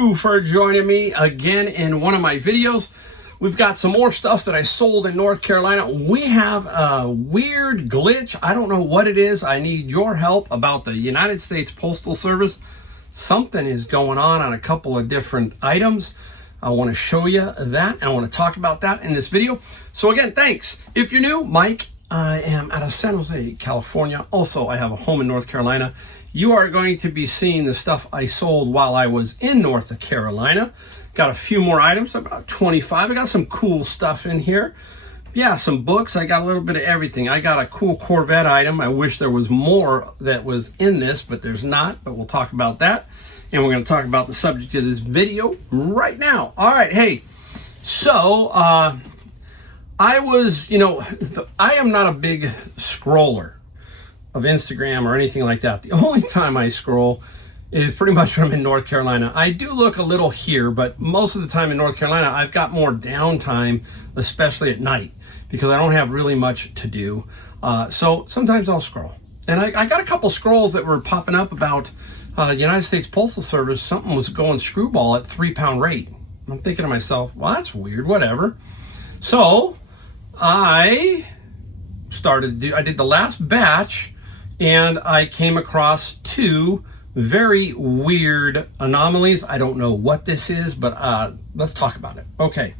you for joining me again in one of my videos. We've got some more stuff that I sold in North Carolina. We have a weird glitch. I don't know what it is. I need your help about the United States Postal Service. Something is going on a couple of different items. I want to show you that. I want to talk about that in this video. So again, thanks. If you're new, Mike, I am out of San Jose, California. Also, I have a home in North Carolina. You are going to be seeing the stuff I sold while I was in North Carolina. Got a few more items, about 25. I got some cool stuff in here. Yeah, some books. I got a little bit of everything. I got a cool Corvette item. I wish there was more that was in this, but there's not. But we'll talk about that. And we're going to talk about the subject of this video right now. All right, hey. So, I was, I am not a big scroller of Instagram or anything like that. The only time I scroll is pretty much when I'm in North Carolina. I do look a little here, but most of the time in North Carolina, I've got more downtime, especially at night, because I don't have really much to do. So sometimes I'll scroll. And I got a couple scrolls that were popping up about United States Postal Service. Something was going screwball at £3 rate. I'm thinking to myself, well, that's weird, whatever. So I did the last batch, and I came across two very weird anomalies. I don't know what this is, but let's talk about it. Okay,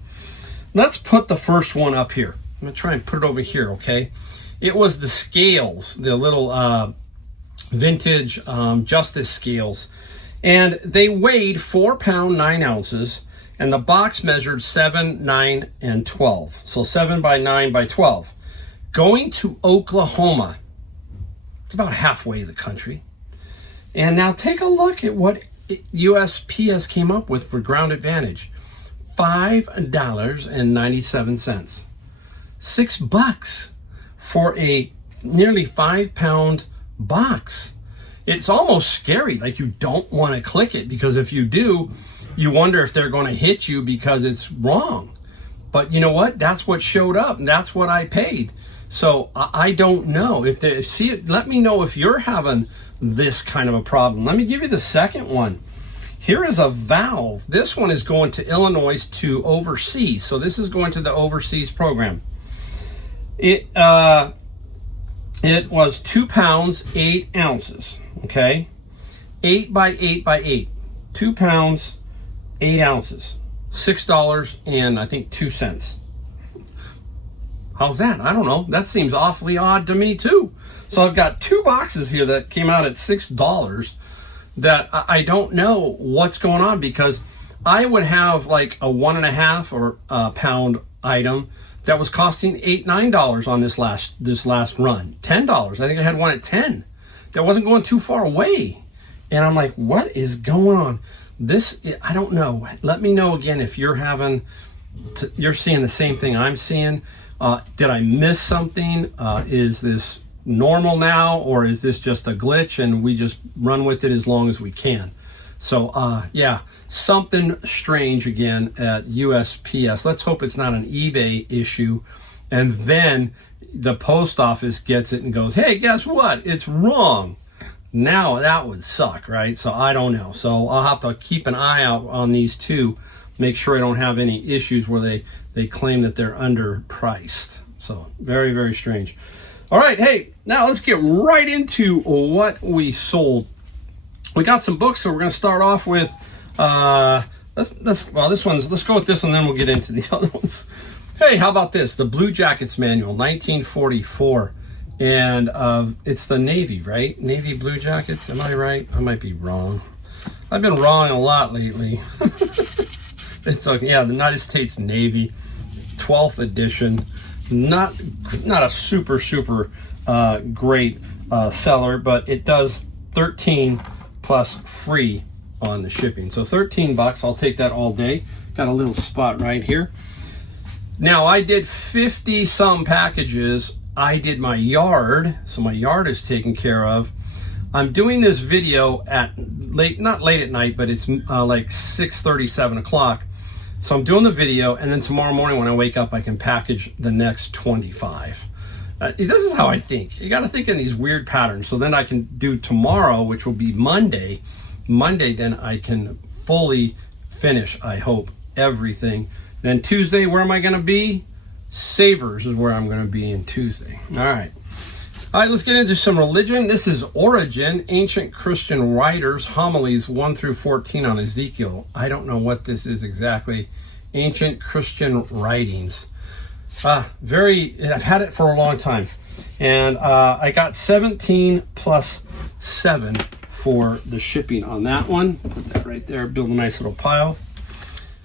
let's put the first one up here. I'm gonna try and put it over here, okay? It was the scales, the little vintage Justice scales, and they weighed 4 pounds 9 ounces, and the box measured 7, 9, and 12. So 7 by 9 by 12. Going to Oklahoma. It's about halfway the country. And now take a look at what USPS came up with for Ground Advantage. $5.97. $6 for a nearly 5 pound box. It's almost scary. Like, you don't want to click it, because if you do, you wonder if they're going to hit you because it's wrong. But you know what? That's what showed up, and that's what I paid. So I don't know if they see it. Let me know if you're having this kind of a problem. Let me give you the second one. Here is a valve. This one is going to Illinois to overseas. So this is going to the overseas program. It was 2 pounds 8 ounces. Okay, 8 by 8 by 8. 2 pounds 8 ounces. $6 and I think 2 cents. How's that? I don't know. That seems awfully odd to me too. So I've got 2 boxes here that came out at $6 that I don't know what's going on, because I would have like a 1.5 or pound item that was costing $8, $9 on this last run. $10. I think I had one at 10 that wasn't going too far away. And I'm like, what is going on? This, I don't know. Let me know again if you're you're seeing the same thing I'm seeing. Did I miss something? Is this normal now, or is this just a glitch and we just run with it as long as we can? So yeah, something strange again at USPS. Let's hope it's not an eBay issue, and then the post office gets it and goes, hey, guess what? It's wrong. Now that would suck, right? So I don't know. So I'll have to keep an eye out on these two, make sure I don't have any issues where they claim that they're underpriced. So very, very strange. All right, hey, now let's get right into what we sold. We got some books, so we're going to start off with let's go with this one, then we'll get into the other ones. Hey, how about this? The Blue Jackets Manual, 1944. And it's the Navy, right? Navy Blue Jackets, am I right? I might be wrong. I've been wrong a lot lately. It's like, yeah, the United States Navy, 12th edition. Not a super great seller, but it does 13 plus free on the shipping. So $13, I'll take that all day. Got a little spot right here. Now, I did 50 some packages. I did my yard, so my yard is taken care of. I'm doing this video at not late at night, but it's like 6:30, 7 o'clock. So I'm doing the video, and then tomorrow morning when I wake up, I can package the next 25. This is how I think. You got to think in these weird patterns. So then I can do tomorrow, which will be Monday. Monday, then I can fully finish, I hope, everything. Then Tuesday, where am I going to be? Savers is where I'm going to be in Tuesday. All right. All right, let's get into some religion. This is Origin, Ancient Christian Writers, Homilies 1 through 14 on Ezekiel. I don't know what this is exactly. Ancient Christian Writings. I've had it for a long time. And I got 17 plus 7 for the shipping on that one. Put that right there, build a nice little pile.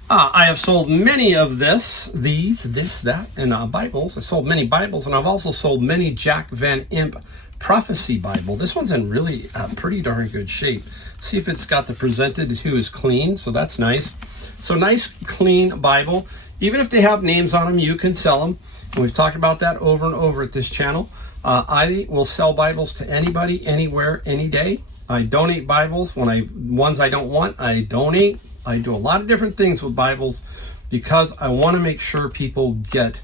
I have sold many of this, that, and Bibles. I sold many Bibles, and I've also sold many Jack Van Imp Prophecy Bible. This one's in really pretty darn good shape. See if it's got the presented to is clean, so that's nice. So nice, clean Bible. Even if they have names on them, you can sell them. And we've talked about that over and over at this channel. I will sell Bibles to anybody, anywhere, any day. I donate Bibles. Ones I don't want, I donate. I do a lot of different things with Bibles because I want to make sure people get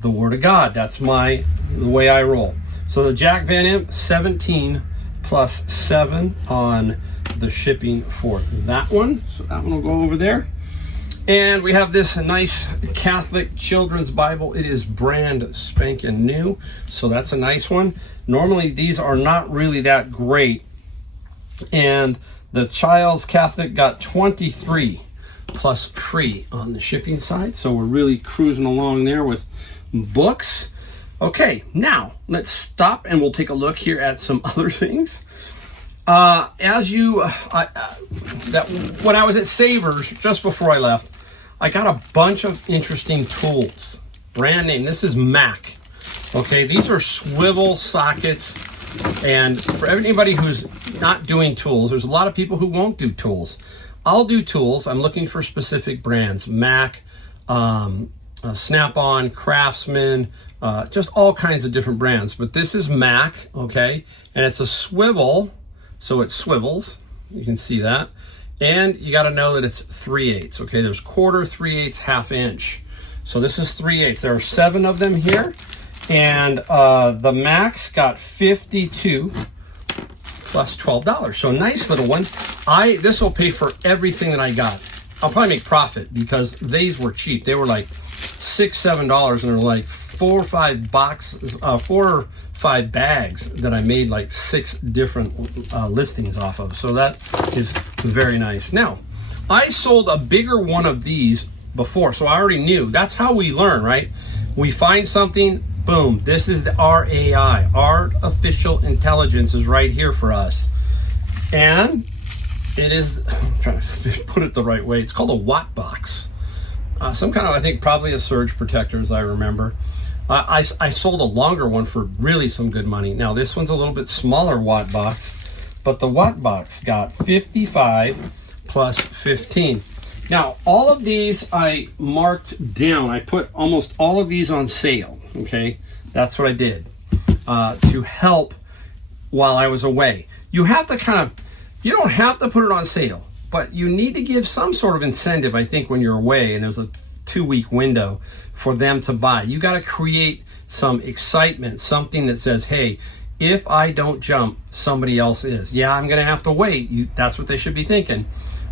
the Word of God. That's the way I roll. So the Jack Van Imp, 17 plus 7 on the shipping for that one. So that one will go over there. And we have this nice Catholic children's Bible. It is brand spanking new. So that's a nice one. Normally these are not really that great. And the child's Catholic got 23 plus free on the shipping side. So we're really cruising along there with books. Okay, now let's stop and we'll take a look here at some other things. When I was at Savers, just before I left, I got a bunch of interesting tools. Brand name, this is Mac. Okay, these are swivel sockets. And for anybody who's not doing tools, there's a lot of people who won't do tools. I'll do tools. I'm looking for specific brands. Mac, Snap-on, Craftsman, just all kinds of different brands. But this is Mac, okay? And it's a swivel, so it swivels. You can see that. And you got to know that it's 3/8, okay? There's quarter, 3/8, half inch. So this is 3/8. There are 7 of them here. And the Max got 52 plus $12. So nice little one. This will pay for everything that I got. I'll probably make profit because these were cheap. They were like $6, $7, and they're like 4 or 5 bags that I made like 6 different listings off of. So that is very nice. Now, I sold a bigger one of these before, so I already knew. That's how we learn, right? We find something. Boom, this is the RAI, Artificial Intelligence is right here for us. And it is, I'm trying to put it the right way, it's called a watt box. Some kind of, I think probably a surge protector as I remember. I sold a longer one for really some good money. Now this one's a little bit smaller watt box, but the watt box got 55 plus 15. Now all of these I marked down. I put almost all of these on sale. Okay, that's what I did to help while I was away. You have to you don't have to put it on sale, but you need to give some sort of incentive, I think, when you're away and there's a 2-week window for them to buy. You got to create some excitement, something that says, hey, if I don't jump, somebody else is. Yeah, I'm going to have to wait. That's what they should be thinking,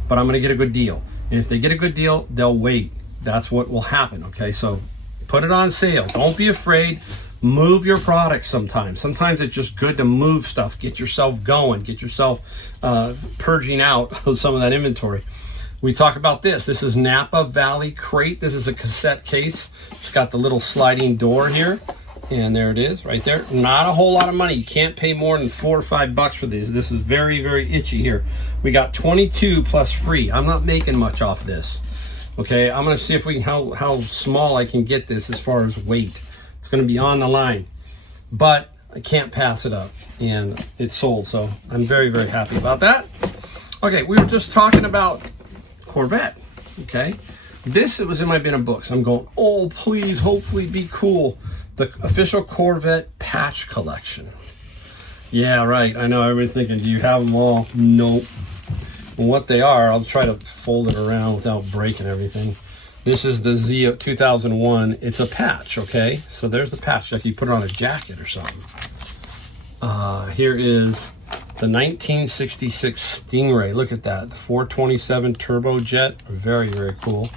but I'm going to get a good deal. And if they get a good deal, they'll wait. That's what will happen, okay? So put it on sale. Don't be afraid. Move your products sometimes. Sometimes it's just good to move stuff. Get yourself going. Get yourself purging out some of that inventory. We talk about this. This is Napa Valley Crate. This is a cassette case. It's got the little sliding door here. And there it is right there. Not a whole lot of money. You can't pay more than $4 or $5 for these. This is very, very itchy here. We got 22 plus free. I'm not making much off this. Okay, I'm going to see if how small I can get this as far as weight. It's going to be on the line, but I can't pass it up, and it's sold, so I'm very, very happy about that. Okay, we were just talking about Corvette, okay? It was in my bin of books. I'm going, oh, please, hopefully be cool. The official Corvette patch collection. Yeah, right, I know, everybody's thinking, do you have them all? Nope. What they are, I'll try to fold it around without breaking everything. This is the Z of 2001. It's a patch, okay? So there's the patch, like you put it on a jacket or something. Here is The 1966 Stingray. Look at that. 427 turbojet. Very, very cool.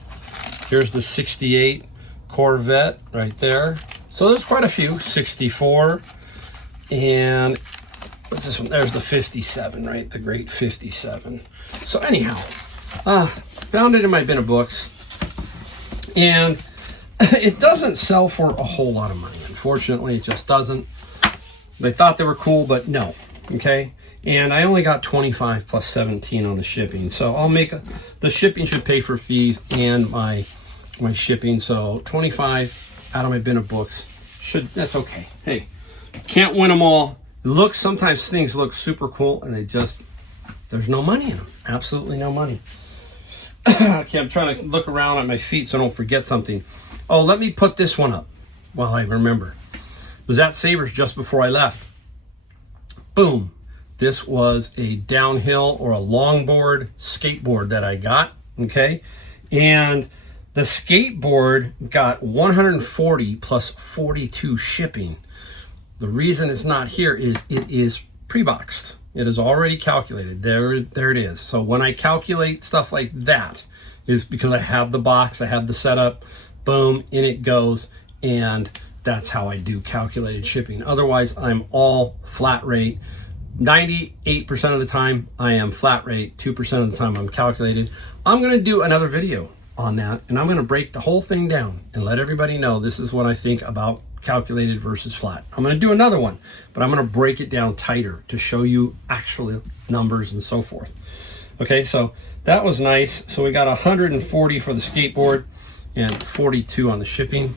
Here's the 68 Corvette right there. So there's quite a few. 64. And what's this one? There's the 57, right? The great 57. So anyhow, found it in my bin of books. And it doesn't sell for a whole lot of money. Unfortunately, it just doesn't. They thought they were cool, but no. Okay. And I only got 25 plus 17 on the shipping. So I'll make the shipping should pay for fees and my shipping. So 25 out of my bin of books that's okay. Hey, can't win them all. Sometimes things look super cool and there's no money in them. Absolutely no money. Okay, I'm trying to look around at my feet so I don't forget something. Oh, let me put this one up while I remember. It was at Savers just before I left. Boom. This was a downhill or a longboard skateboard that I got, okay? And the skateboard got 140 plus 42 shipping. The reason it's not here is it is pre-boxed. It is already calculated. There it is. So when I calculate stuff like that, is because I have the box, I have the setup, boom, in it goes, and that's how I do calculated shipping. Otherwise, I'm all flat rate. 98% of the time, I am flat rate. 2% of the time, I'm calculated. I'm going to do another video on that, and I'm going to break the whole thing down and let everybody know this is what I think about calculated versus flat. I'm going to do another one, but I'm going to break it down tighter to show you actual numbers and so forth. Okay, so that was nice. So we got 140 for the skateboard and 42 on the shipping.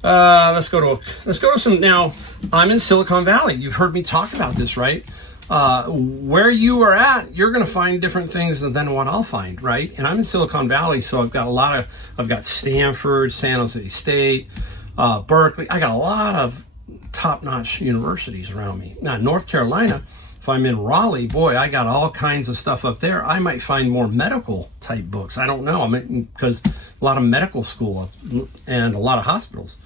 Let's go to some. Now, I'm in Silicon Valley. You've heard me talk about this, right? Where you are at, you're going to find different things than what I'll find, right? And I'm in Silicon Valley, so I've got Stanford, San Jose State, Berkeley. I got a lot of top-notch universities around me. Now, North Carolina, if I'm in Raleigh, boy, I got all kinds of stuff up there. I might find more medical type books. I don't know, because a lot of medical school and a lot of hospitals.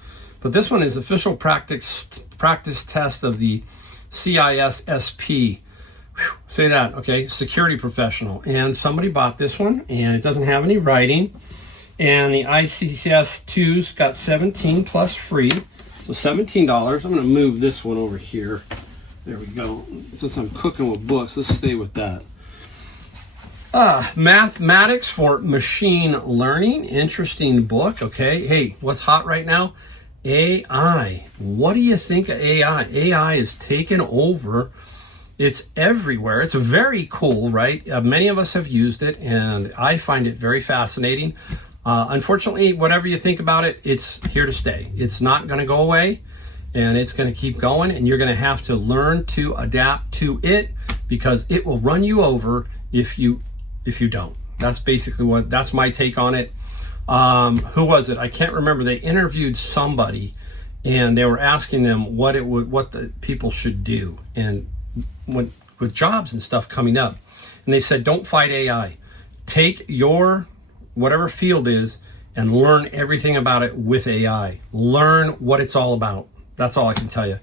But this one is official practice test of the CISSP. Whew, say that, okay? Security professional. And somebody bought this one, and it doesn't have any writing. And the ICCS 2's got 17 plus free, so $17. I'm going to move this one over here. There we go. Since I'm cooking with books, let's stay with that. Mathematics for Machine Learning. Interesting book, okay? Hey, what's hot right now? AI. What do you think of AI? AI is taken over. It's everywhere. It's very cool, right? Many of us have used it, and I find it very fascinating. Unfortunately, whatever you think about it, it's here to stay. It's not going to go away, and it's going to keep going, and you're going to have to learn to adapt to it because it will run you over if you don't. That's basically that's my take on it. Who was it? I can't remember. They interviewed somebody, and they were asking them what the people should do, and with jobs and stuff coming up, and they said, don't fight AI. Take your whatever field is and learn everything about it with AI. Learn what it's all about. That's all I can tell you.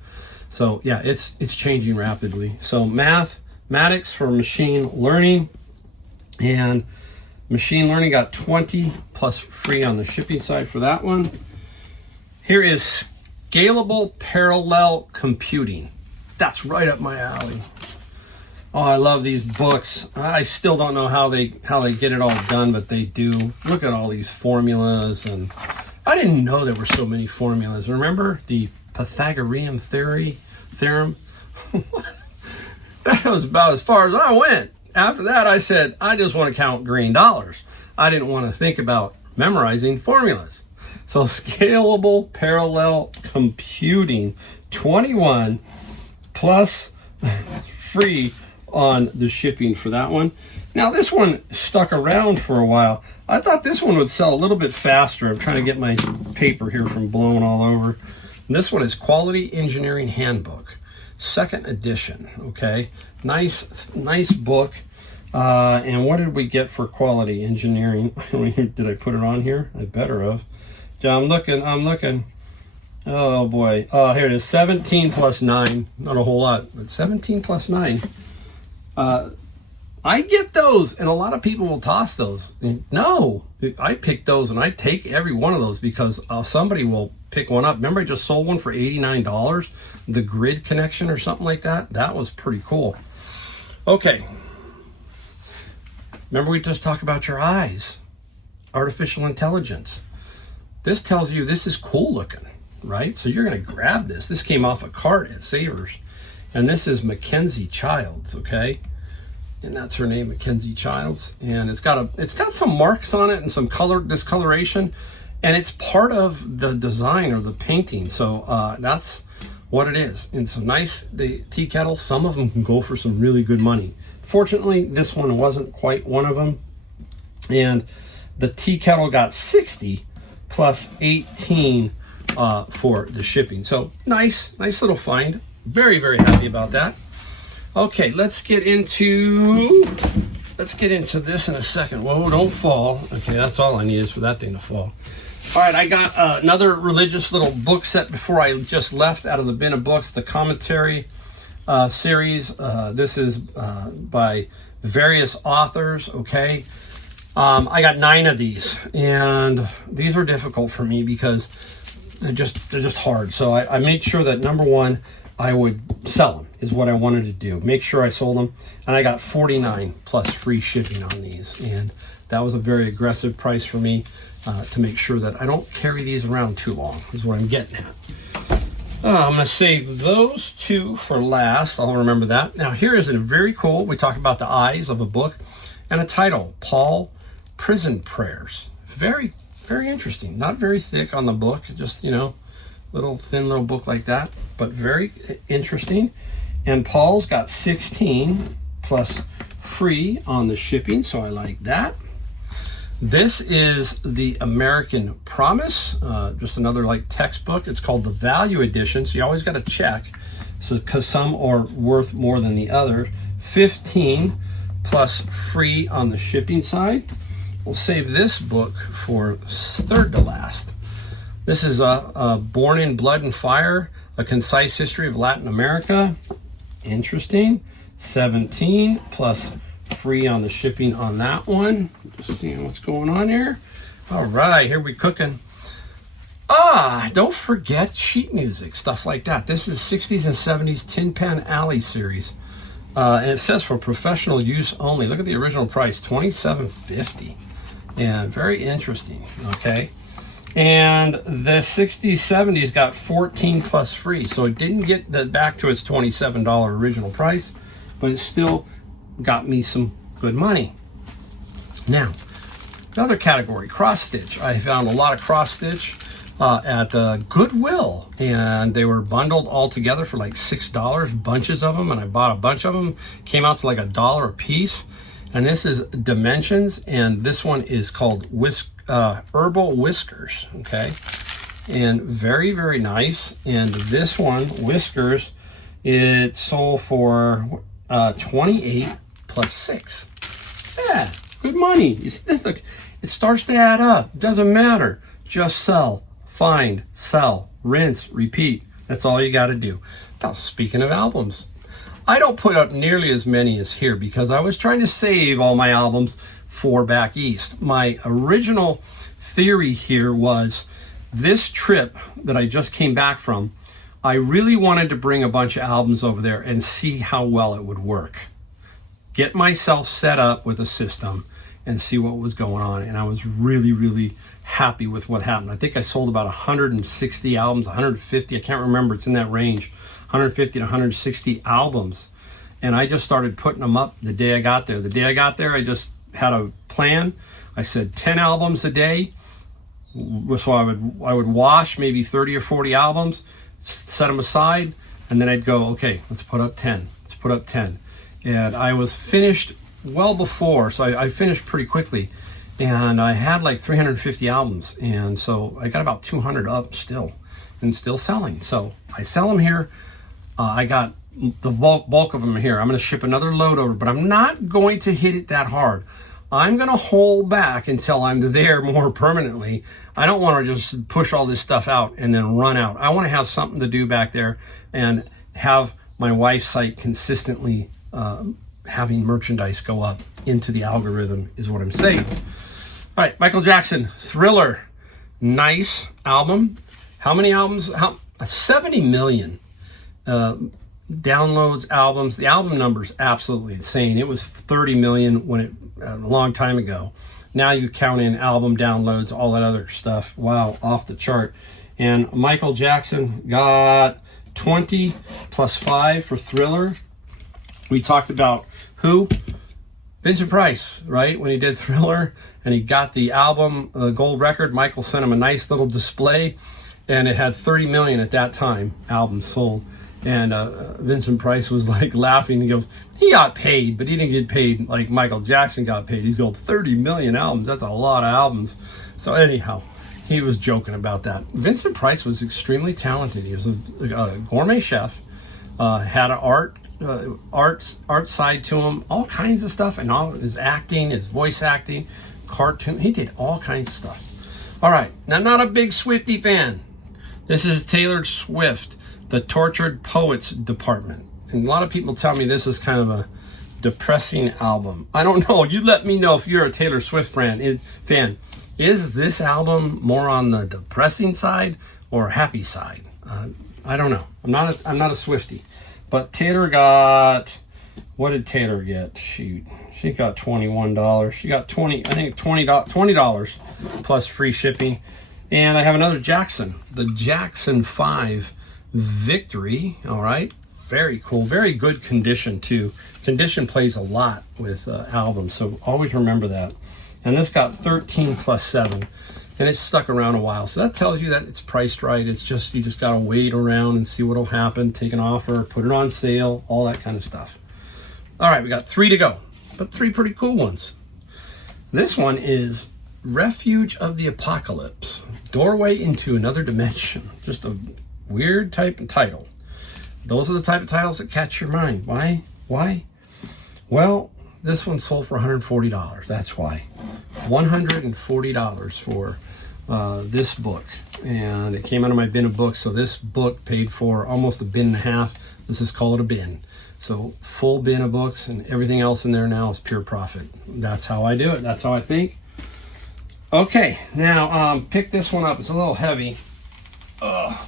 So yeah, it's changing rapidly. So mathematics for machine learning, and machine learning got 20 plus free on the shipping side for that one. Here is scalable parallel computing. That's right up my alley. Oh, I love these books. I still don't know how they get it all done, but they do. Look at all these formulas, and I didn't know there were so many formulas. Remember the Pythagorean theorem? That was about as far as I went. After that, I said, I just want to count green dollars. I didn't want to think about memorizing formulas. So scalable parallel computing, 21 plus free on the shipping for that one. Now this one stuck around for a while. I thought this one would sell a little bit faster. I'm trying to get my paper here from blowing all over. This one is Quality Engineering Handbook, 2nd edition. Okay, nice book. And what did we get for quality engineering? Did I put it on here? I better have. I'm looking. Oh boy. Here it is. 17 plus 9. Not a whole lot, but 17 plus 9. I get those, and a lot of people will toss those. No, I pick those, and I take every one of those because somebody will pick one up. Remember, I just sold one for $89, the grid connection or something like that. That was pretty cool. Okay. Remember, we just talked about your eyes, artificial intelligence. This tells you this is cool looking, right? So you're going to grab this. This came off a cart at Savers, and this is Mackenzie Childs, okay? And that's her name, Mackenzie Childs. And it's got some marks on it and some discoloration, and it's part of the design or the painting. So that's what it is. And so nice, the tea kettle, some of them can go for some really good money. Fortunately, this one wasn't quite one of them. And the tea kettle got 60 plus 18 for the shipping. So nice little find. Very, very happy about that. Okay, let's get into this in a second. Whoa, don't fall. Okay, that's all I need is for that thing to fall. All right, I got another religious little book set before I just left out of the bin of books, the commentary series. This is by various authors, okay? I got 9 of these, and these were difficult for me because they're just hard. So I made sure that, number one, I would sell them is what I wanted to do. Make sure I sold them. And I got $49 plus free shipping on these. And that was a very aggressive price for me to make sure that I don't carry these around too long is what I'm getting at. I'm going to save those 2 for last. I'll remember that. Now here is a very cool, we talked about the eyes of a book and a title, Paul Prison Prayers. Very, very interesting. Not very thick on the book, just, little thin little book like that, but very interesting. And Paul's got 16 plus free on the shipping, so I like that. This is the American Promise, just another like textbook. It's called the Value Edition, so you always got to check, so because some are worth more than the other. 15 plus free on the shipping side. We'll save this book for third to last. This is Born in Blood and Fire, A Concise History of Latin America. Interesting. 17 plus free on the shipping on that one. Just seeing what's going on here. All right, here we cooking. Don't forget sheet music, stuff like that. This is 60s and 70s Tin Pan Alley series. And it says for professional use only. Look at the original price, $27.50. And very interesting, okay? And the 60s, 70s got 14 plus free. So it didn't get back to its $27 original price, but it still got me some good money. Now, another category, cross stitch. I found a lot of cross stitch at Goodwill, and they were bundled all together for like $6, bunches of them, and I bought a bunch of them. Came out to like $1 a piece. And this is Dimensions, and this one is called Herbal Whiskers, okay? And very, very nice. And this one, Whiskers, it sold for 28 plus 6. Yeah, good money. You see this, look, it starts to add up. Doesn't matter. Just sell, find, sell, rinse, repeat. That's all you got to do. Now, speaking of albums, I don't put up nearly as many as here because I was trying to save all my albums for back east. My original theory here was this trip that I just came back from, I really wanted to bring a bunch of albums over there and see how well it would work. Get myself set up with a system and see what was going on. And I was really, really happy with what happened. I think I sold about 160 albums, 150, I can't remember, it's in that range. 150 to 160 albums. And I just started putting them up the day I got there. The day I got there, I just had a plan. I said 10 albums a day. So I would wash maybe 30 or 40 albums, set them aside, and then I'd go, okay, let's put up 10. Let's put up 10. And I was finished well before, so I finished pretty quickly. And I had like 350 albums. And so I got about 200 up still, and still selling. So I sell them here. I got the bulk of them here. I'm going to ship another load over, but I'm not going to hit it that hard. I'm going to hold back until I'm there more permanently. I don't want to just push all this stuff out and then run out. I want to have something to do back there and have my wife's site consistently having merchandise go up into the algorithm is what I'm saying. All right, Michael Jackson, Thriller, nice album. How many albums? 70 million downloads, albums. The album number's absolutely insane. It was 30 million when it a long time ago. Now you count in album downloads, all that other stuff. Wow, off the chart. And Michael Jackson got 20 plus 5 for Thriller. We talked about who? Vincent Price, right? When he did Thriller and he got the album gold record, Michael sent him a nice little display, and it had 30 million at that time, albums sold. And Vincent Price was like laughing. He goes, he got paid, but he didn't get paid like Michael Jackson got paid. He's going 30 million albums. That's a lot of albums. So anyhow, he was joking about that. Vincent Price was extremely talented. He was a gourmet chef, had an art side to him, all kinds of stuff, and all his acting, his voice acting, cartoon. He did all kinds of stuff. All right, now I'm not a big Swiftie fan. This is Taylor Swift, the Tortured Poets Department. And a lot of people tell me this is kind of a depressing album. I don't know. You let me know if you're a Taylor Swift fan. Is this album more on the depressing side or happy side? I don't know. I'm not a Swiftie. But Taylor got, what did Taylor get? Shoot. She got $21. She got $20 plus free shipping. And I have another Jackson, the Jackson 5 Victory. All right. Very cool. Very good condition too. Condition plays a lot with albums. So always remember that. And this got 13 plus 7. And it's stuck around a while. So that tells you that it's priced right. It's just, you just got to wait around and see what'll happen. Take an offer, put it on sale, all that kind of stuff. All right, we got 3 to go, but 3 pretty cool ones. This one is Refuge of the Apocalypse, Doorway into Another Dimension. Just a weird type of title. Those are the type of titles that catch your mind. Why? Well, this one sold for $140. That's why. $140 for this book. And it came out of my bin of books. So this book paid for almost a bin and a half. Let's just call it a bin. So full bin of books, and everything else in there now is pure profit. That's how I do it. That's how I think. Okay, now pick this one up. It's a little heavy. Oh,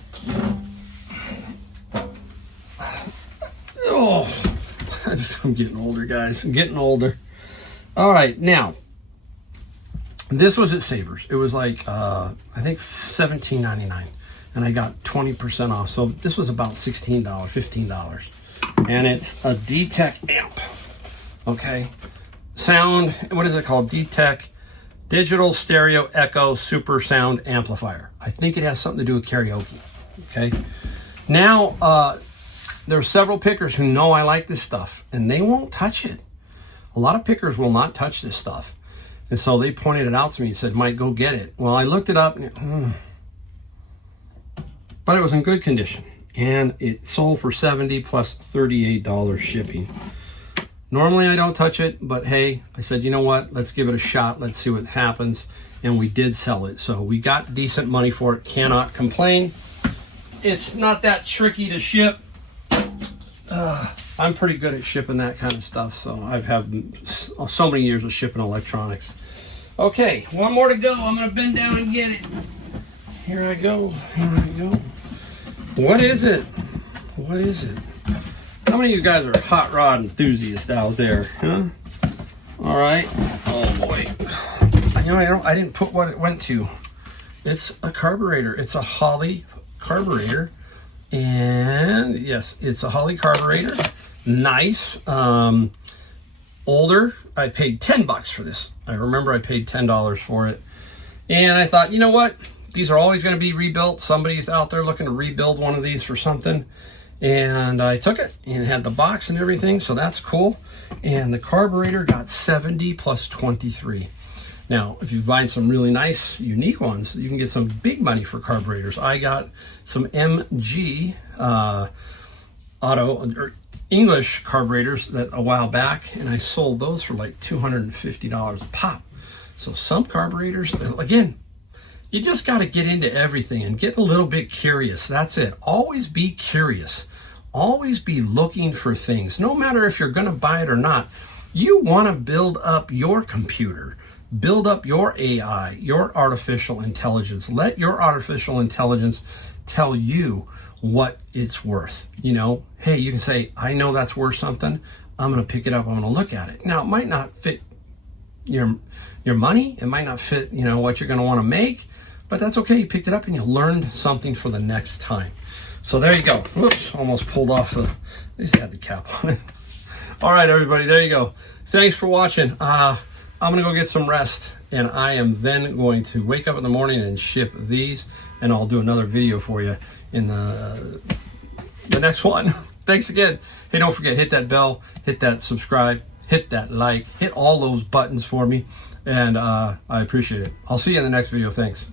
I'm getting older, guys. I'm getting older. All right, now this was at Savers. It was like I think $17.99, and I got 20% off. So this was about $16, $15, and it's a D-Tech amp. Okay, sound. What is it called? D-Tech Digital Stereo Echo Super Sound Amplifier. I think it has something to do with karaoke. Okay, now there are several pickers who know I like this stuff, and they won't touch it. A lot of pickers will not touch this stuff. And so they pointed it out to me and said, Mike, go get it. Well, I looked it up, and but it was in good condition. And it sold for $70 plus $38 shipping. Normally I don't touch it, but hey, I said, you know what? Let's give it a shot. Let's see what happens. And we did sell it. So we got decent money for it. Cannot complain. It's not that tricky to ship. I'm pretty good at shipping that kind of stuff. So I've had so many years of shipping electronics. Okay, one more to go. I'm going to bend down and get it. Here I go. Here I go. What is it? What is it? How many of you guys are hot rod enthusiasts out there? Huh? All right. Oh boy. I didn't put what it went to. It's a carburetor. It's a Holley carburetor. And yes, it's a Holley carburetor. Nice. Older. I paid $10 for this. I remember I paid $10 for it. And I thought, you know what? These are always going to be rebuilt. Somebody's out there looking to rebuild one of these for something. And I took it and it had the box and everything. So that's cool. And the carburetor got 70 plus 23. Now, if you find some really nice, unique ones, you can get some big money for carburetors. I got some MG English carburetors that a while back, and I sold those for like $250 a pop. So some carburetors, again, you just got to get into everything and get a little bit curious. That's it. Always be curious. always be looking for things. No matter if you're going to buy it or not, you want to build up your computer, build up your AI, your artificial intelligence. Let your artificial intelligence tell you what it's worth. You know, hey, you can say, I know that's worth something. I'm going to pick it up. I'm going to look at it. Now, it might not fit your money. It might not fit, you know, what you're going to want to make, but that's okay. You picked it up and you learned something for the next time. So there you go. Whoops, almost pulled off the, at least I had the cap on it. All right, everybody, there you go. Thanks for watching. I'm going to go get some rest, and I am then going to wake up in the morning and ship these, and I'll do another video for you in the next one. Thanks again. Hey, don't forget, hit that bell, hit that subscribe, hit that like, hit all those buttons for me, and I appreciate it. I'll see you in the next video. Thanks.